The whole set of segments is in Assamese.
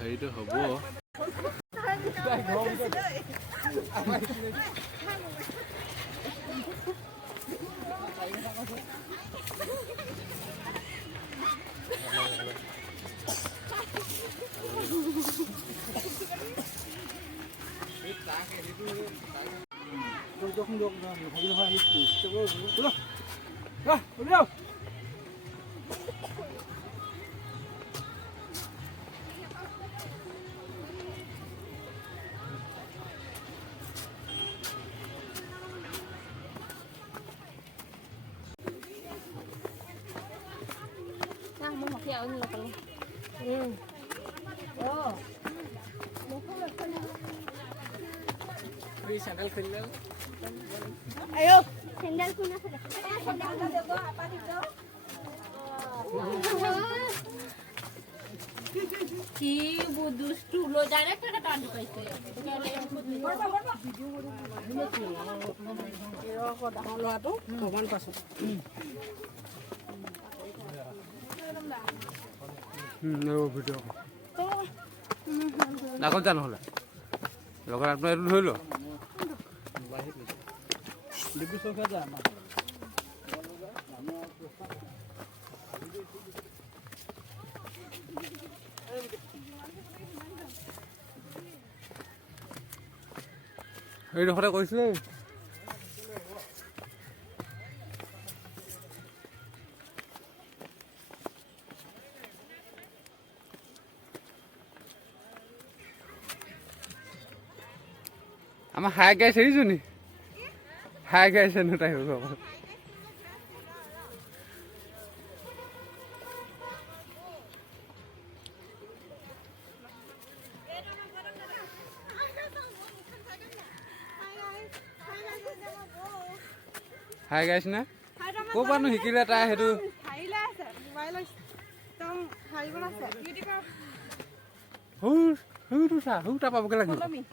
হেৰিটো হ'ব চেণ্ডেল খুলিলে চেণ্ডেল খুলি কি বুদুষ্টু লো ডাইৰেক্ট একটা টান পাইছে লৰাটো ভগৱান পাছত ভিডিঅ' আগত যা নহ'লে লগত আপোনাৰ এইটো ধৰি ল ডিব্ৰু চৌকা যা এইডোখৰতে কৈছিলে আমাৰ হাই গাইছে এৰিছো নি হাই গাইছে নো তাই হাই গাইছ না ক'ৰ পৰানো শিকিলে তাই সেইটো সৌটা পাবগৈ লাগিব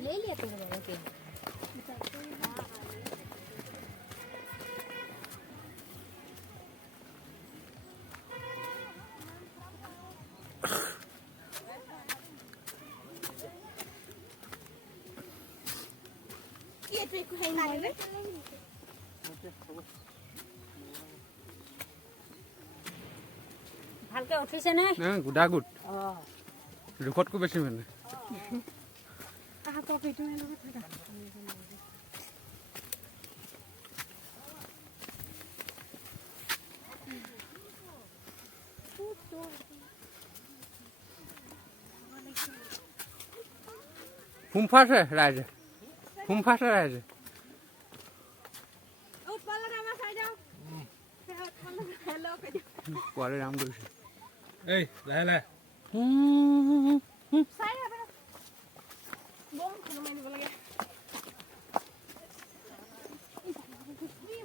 ले लिया तुम लोगों के ये तो एक है ना ভালকে উঠিছে নে না গুডা গুড ৰুখতকৈ বেছি মানে আহা তো পেটো লগত থাকা ফুমফাছে ৰাইজে ফুমফাছে ৰাইজে ও পালা ৰামা খাই যাও হেল্লো পৰে ৰাম কৰিছে এই লাহে লাহে চাই হবে বম কোনো মাৰিব লাগে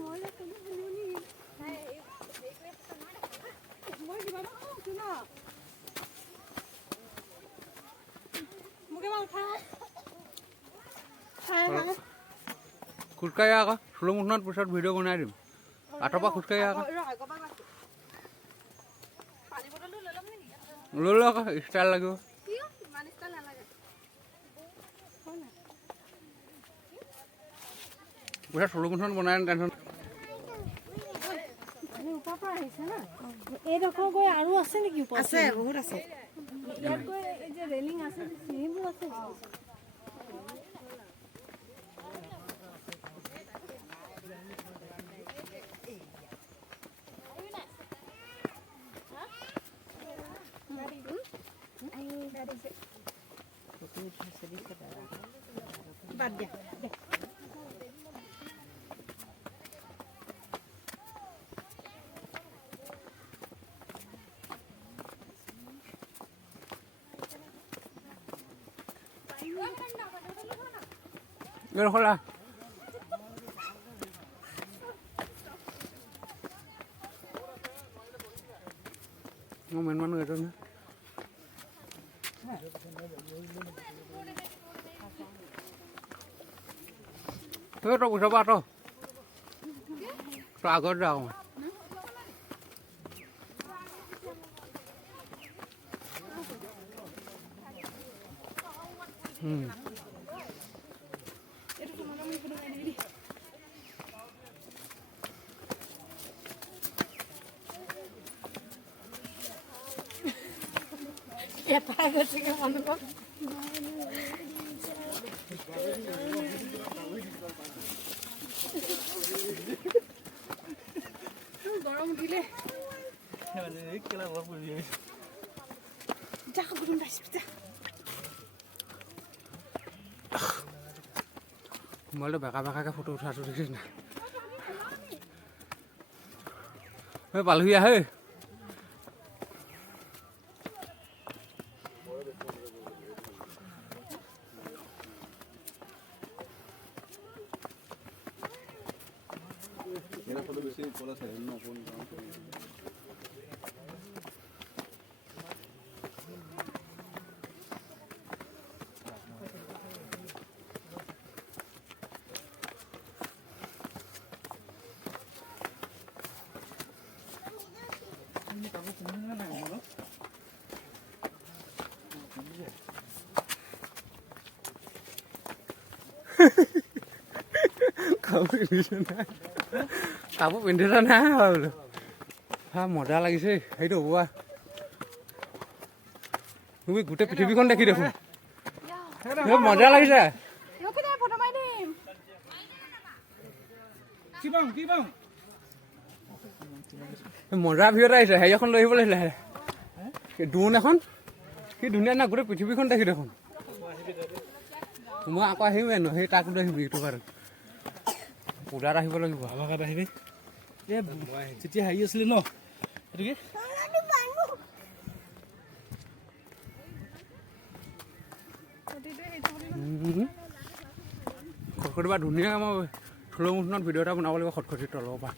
মই তুমি শুনি নাই মই দিবা না শুনা মুকে মা উঠা খুটকাই আকৌ স্লো মোশনত পিছত ভিডিঅ' বনাই দিম আঁতৰ পৰা খুটকাই আকৌ লৈ লওক ষ্টাইল লাগিব পিছত স্লো মোশনত বনাই টেনশ্যন এইডোখৰ গৈ আৰু আছে নেকি আছে বহুত আছে ইয়াত গৈ এই যে ৰেলিং আছে চিৰিবোৰ আছে বাদ দিয়া Mira, hola. No, mi hermano de Rona. Thế đâu có sao bắt đâu. Sao có đâu. এটা গেছে মনে কর গরম দিলে যা গরম আসবে মই বেকা বেকাকে ফটো উঠাইছো দেখিছ না পালোহি আহে কাপোৰ পিন্ধি থকা নাই বোলো মজা লাগিছে সেইটো হ'ব তুমি গোটেই পৃথিৱীখন দেখি দেখোন মজা লাগিছে মজা ভিৰত আহিছে হেৰি এখন লৈ আহিব লাগিছিলে ড্ৰোন এখন কি ধুনীয়া না গোটেই পৃথিৱীখন দেখি দেখোন মই আকৌ আহিমেই ন সেই তাক লৈ আহিবি এইটো কাৰণে পূজাত আহিব লাগিব আমাৰ ঘৰত আহিবি এই যেতিয়া হেৰি আছিলে ন এইটো কি খটখটি বা ধুনীয়া মই থলুৱা মুঠনত ভিডিঅ' এটা বনাব লাগিব খটখটিৰ তলৰ পৰা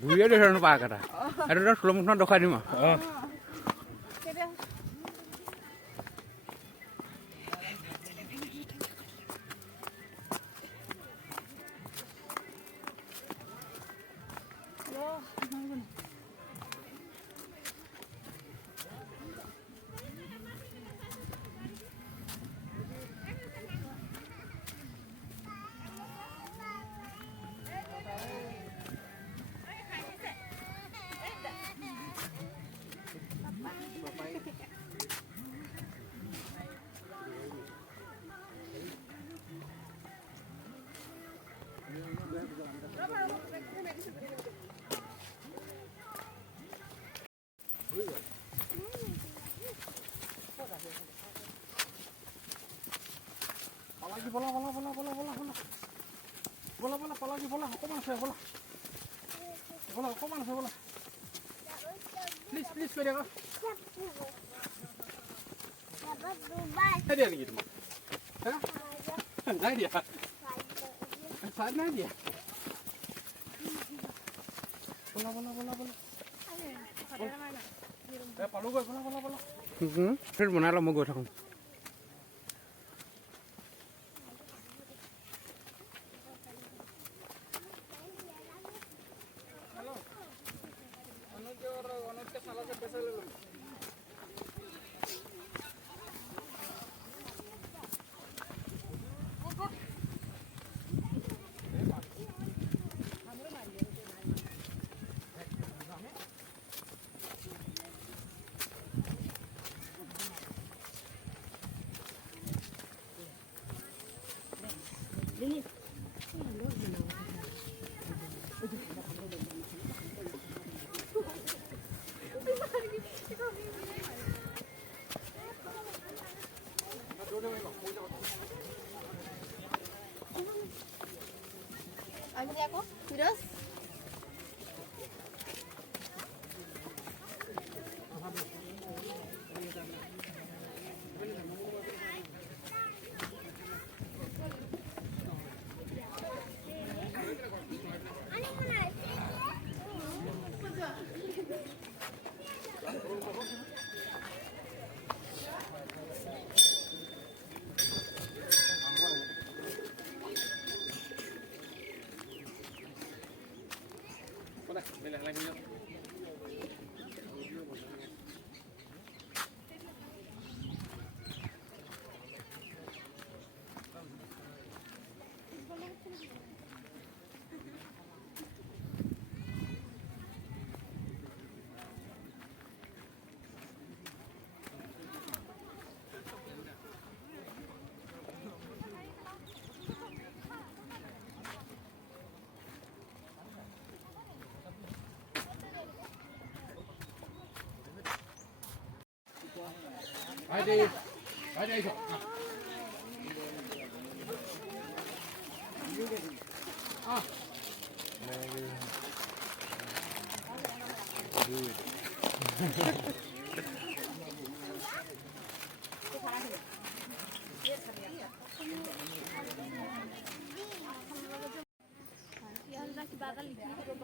ঘূৰিয়ে দিছে পাৰ্ক এটা এইটো থলুৱা মুঠনত দেখাই দিম আৰু bola bola bola bola bola bola bola bola palagi bola অকমান আছে bola bola অকমান আছে bola please please কৰি আকৌ বাবা দুবাই নেকি তুমি হা নাই দিয়া সাইড নাই দিয়া bola bola bola bola পালো গৈ bola bola bola ফিৰ বনাই লম মই গৈ থাকোঁ Aquí aku, terus. 快啲，快啲做啊！কিবা এটা লিখি দিব